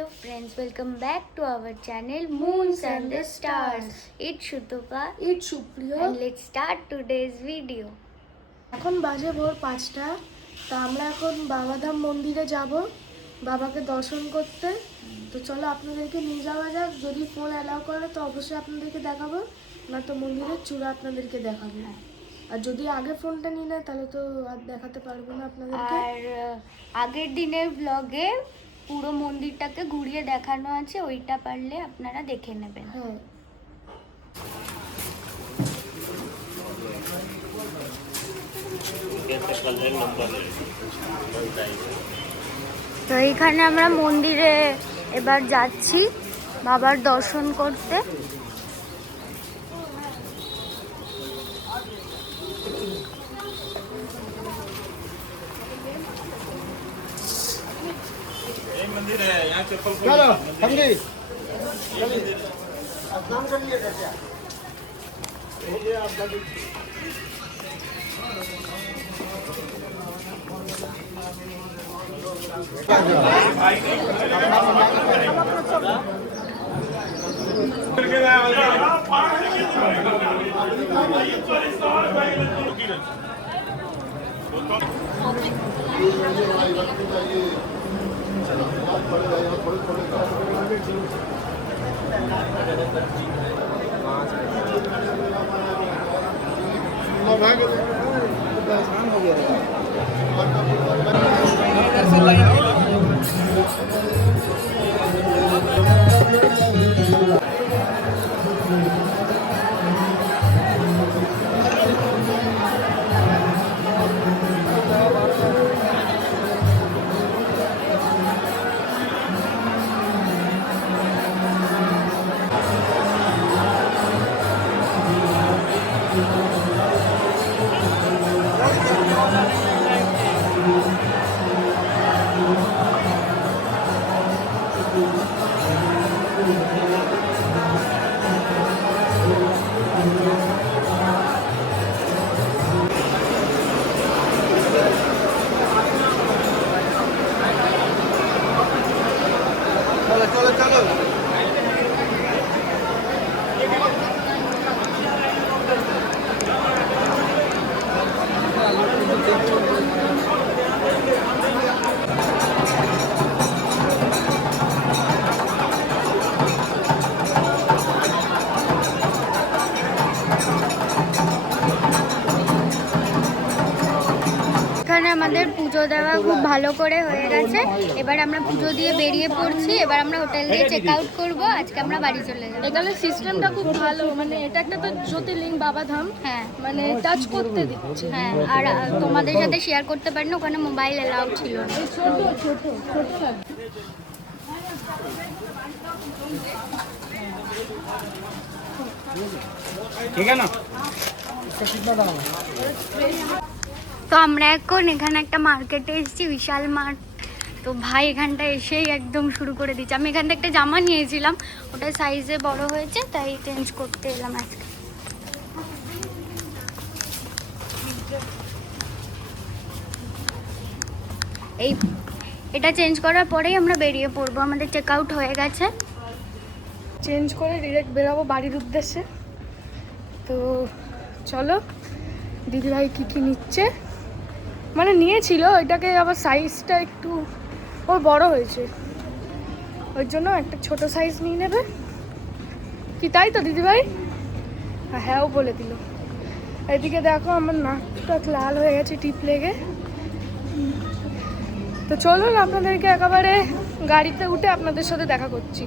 Hello friends, welcome back to our channel Moons and the Stars. It's Shutupa, it's Supriya, and let's start today's video. এখন বাজে ভোর 5টা। তা আমরা এখন বাবাধাম মন্দিরে যাব বাবাকে দর্শন করতে। তো চলো আপনাদেরকে নিয়ে যাওয়া যাক। যদি ফোন অ্যালাউ করে তো অবশ্যই আপনাদেরকে দেখাবো, না তো মন্দিরের চূড়া আপনাদেরকে দেখাবো। আর যদি আগে ফোনটা নিয়ে নেয় তাহলে তো আর দেখাতে পারবো না আপনাদেরকে। আর আগের দিনের ব্লগে পুরো মন্দিরটাকে ঘুরিয়ে দেখানো আছে, ওইটা পারলে আপনারা দেখে নেবেন। হ্যাঁ, তো এইখানে আমরা মন্দিরে এবার যাচ্ছি বাবার দর্শন করতে। मंदिर है यहाँ चप्पल चलो हम गए चलो चलो এখানে আমাদের পুজো দেওয়া খুব ভালো করে হয়ে গেছে। এবার আমরা পুজো দিয়ে বেরিয়ে পড়ছি। এবার আমরা হোটেল দিয়ে চেক আউট করবো। আজকে আমরা বাড়ি চলে যাবো। এখানে সিস্টেমটা খুব ভালো, মানে এটা একটা তো জ্যোতির্লিঙ্গ বাবাধাম, হ্যাঁ মানে টাচ করতে দিচ্ছে। হ্যাঁ, আর তোমাদের সাথে শেয়ার করতে পারি না, ওখানে মোবাইল এলাউ ছিল না। ছোট ছোট ছোট লাগে। ठीक है ना তো আমরা এখন এখানে একটা মার্কেটে এসেছি, বিশাল মার্ট। তো ভাই এখানটা এসেই একদম শুরু করে দিচ্ছে। আমি এখান থেকে একটা জামা নিয়েছিলাম, ওটা সাইজে বড় হয়েছে, তাই চেঞ্জ করতে এলাম আজকে। এই এটা চেঞ্জ করার পরেই আমরা বেরিয়ে পড়বো। আমাদের চেক আউট হয়ে গেছে। চেঞ্জ করে ডিরেক্ট বেরাবো বাড়ির উদ্দেশ্যে। তো চলো, দিদিভাই কী কী নিচ্ছে, মানে নিয়েছিল ওইটাকে, আবার সাইজটা একটু ওর বড় হয়েছে, ওই জন্য একটা ছোট সাইজ নিয়ে নেবে কি, তাই তো দিদিভাই? হ্যাঁ, ও বলে দিল। এদিকে দেখো আমার নাকটা লাল হয়ে গেছে টিপ লেগে। তো চলুন আপনাদেরকে একেবারে গাড়িতে উঠে আপনাদের সাথে দেখা করছি,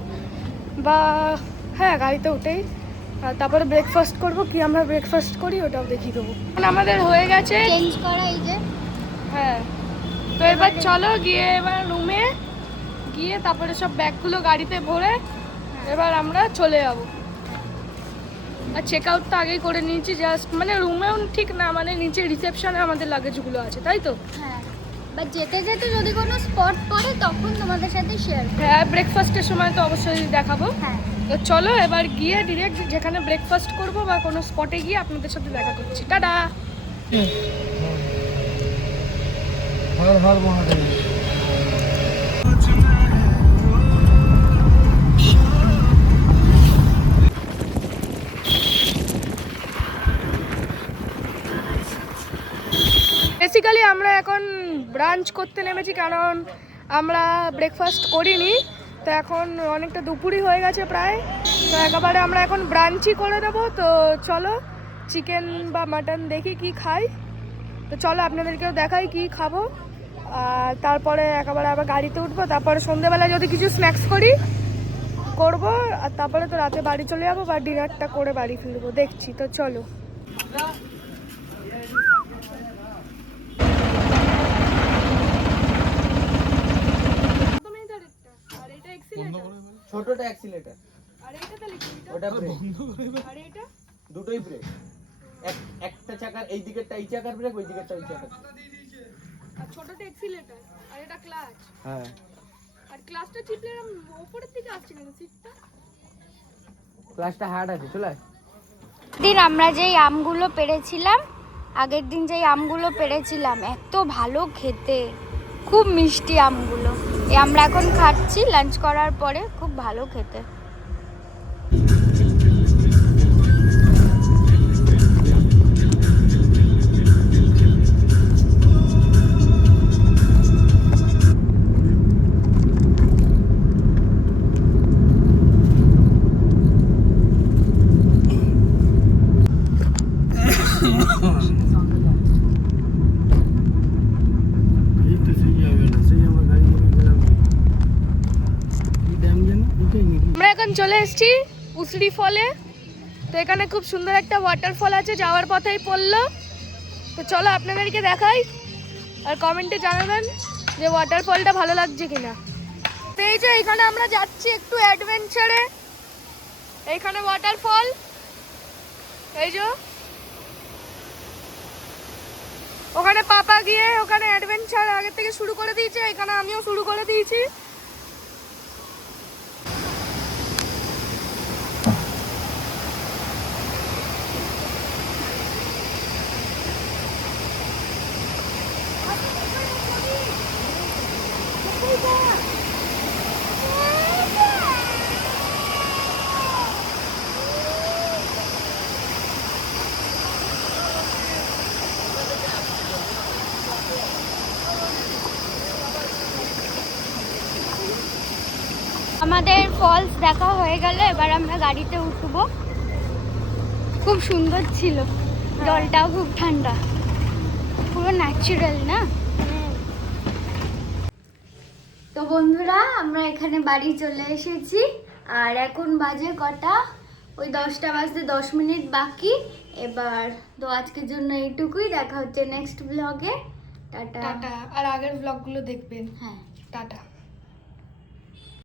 বা হ্যাঁ গাড়িতে উঠেই। আর তারপরে ব্রেকফাস্ট করব, কি আমরা ব্রেকফাস্ট করি ওটাও দেখিয়ে দেবো। আমাদের হয়ে গেছে চেঞ্জ করা, এই যে। হ্যাঁ, তো এবার চলো গিয়ে এবার রুমে গিয়ে তারপরে সব ব্যাগগুলো গাড়িতে ভরে এবার আমরা চলে যাব। আর চেক আউট তো আগেই করে নিয়েছি, জাস্ট মানে রুমেও ঠিক না, মানে নিচে রিসেপশনে আমাদের লাগেজগুলো আছে, তাই তো? হ্যাঁ, বাট যেতে যেতে যদি কোনো স্পট পড়ে তখন তোমাদের সাথে শেয়ার করব। হ্যাঁ, ব্রেকফাস্টের সময় তো অবশ্যই দেখাবো। হ্যাঁ, তো চলো এবার গিয়ে ডিরেক্ট যেখানে ব্রেকফাস্ট করব বা কোনো স্পটে গিয়ে আপনাদের সাথে দেখা করছি। টাটা। हर हर महादेव। ব্রাঞ্চ করতে নেমেছি, কারণ আমরা ব্রেকফাস্ট করিনি। তো এখন অনেকটা দুপুরই হয়ে গেছে প্রায়, তো একেবারে আমরা এখন ব্রাঞ্চই করে দেবো। তো চলো চিকেন বা মাটন দেখি কি খাই। তো চলো আপনাদেরকেও দেখাই কি খাবো, আর তারপরে একেবারে আবার গাড়িতে উঠবো। তারপরে সন্ধ্যেবেলা যদি কিছু স্ন্যাক্স করবো, আর তারপরে তো রাতে বাড়ি চলে যাবো বা ডিনারটা করে বাড়ি ফিরবো, দেখছি। তো চলো। ছোটটা অ্যাক্সিলেটর, ওটা ব্রেক, দুটোই ব্রেক। একটা চাকার এই দিকেরটা এই চাকার ব্রেক, ওই দিকেরটা ওই চাকার। আর ছোটটা অ্যাক্সিলেটর আর এটা ক্লাচ। হ্যাঁ, আর ক্লাচটা চিপলে উপরের দিকে আসছে না সিটটা। ক্লাচটা হার্ড আছে, চলে আয়। দিন আমরা যেই আমগুলো পেড়েছিলাম, আগের দিন যেই আমগুলো পেড়েছিলাম, এত ভালো খেতে, খুব মিষ্টি আমগুলো। এই আমরা এখন খাচ্ছি লাঞ্চ করার পরে, খুব ভালো খেতে। আমরা এখন চলে এসেছি উসরি ফলে। তো এখানে খুব সুন্দর একটা ওয়াটারফল আছে, যাওয়ার পথেই পড়লো। তো চলো আপনাদেরকে দেখাই, আর কমেন্টে জানাবেন যে ওয়াটারফলটা ভালো লাগছে কিনা। তো এই যে এখানে আমরা যাচ্ছি একটু অ্যাডভেঞ্চারে, এইখানে ওয়াটারফল, এই যে ওখানে পাপা গিয়ে ওখানে অ্যাডভেঞ্চার আগে থেকে শুরু করে দিয়েছে, এখানে আমিও শুরু করে দিয়েছি। আমাদের ফলস দেখা হয়ে গেল, এবার আমরা গাড়িতে উঠবো। খুব সুন্দর ছিল, জলটাও খুব ঠান্ডা, পুরো ন্যাচারাল না। তো বন্ধুরা, আমরা এখানে বাড়ি চলে এসেছি, আর এখন বাজে কটা, ওই 10টা বাজতে 10 মিনিট বাকি। এবার তো আজকের জন্য এইটুকুই, দেখা হচ্ছে নেক্সট ব্লগে। টাটা। টাটা। আর আগের ব্লগগুলো দেখবেন। হ্যাঁ, টাটা।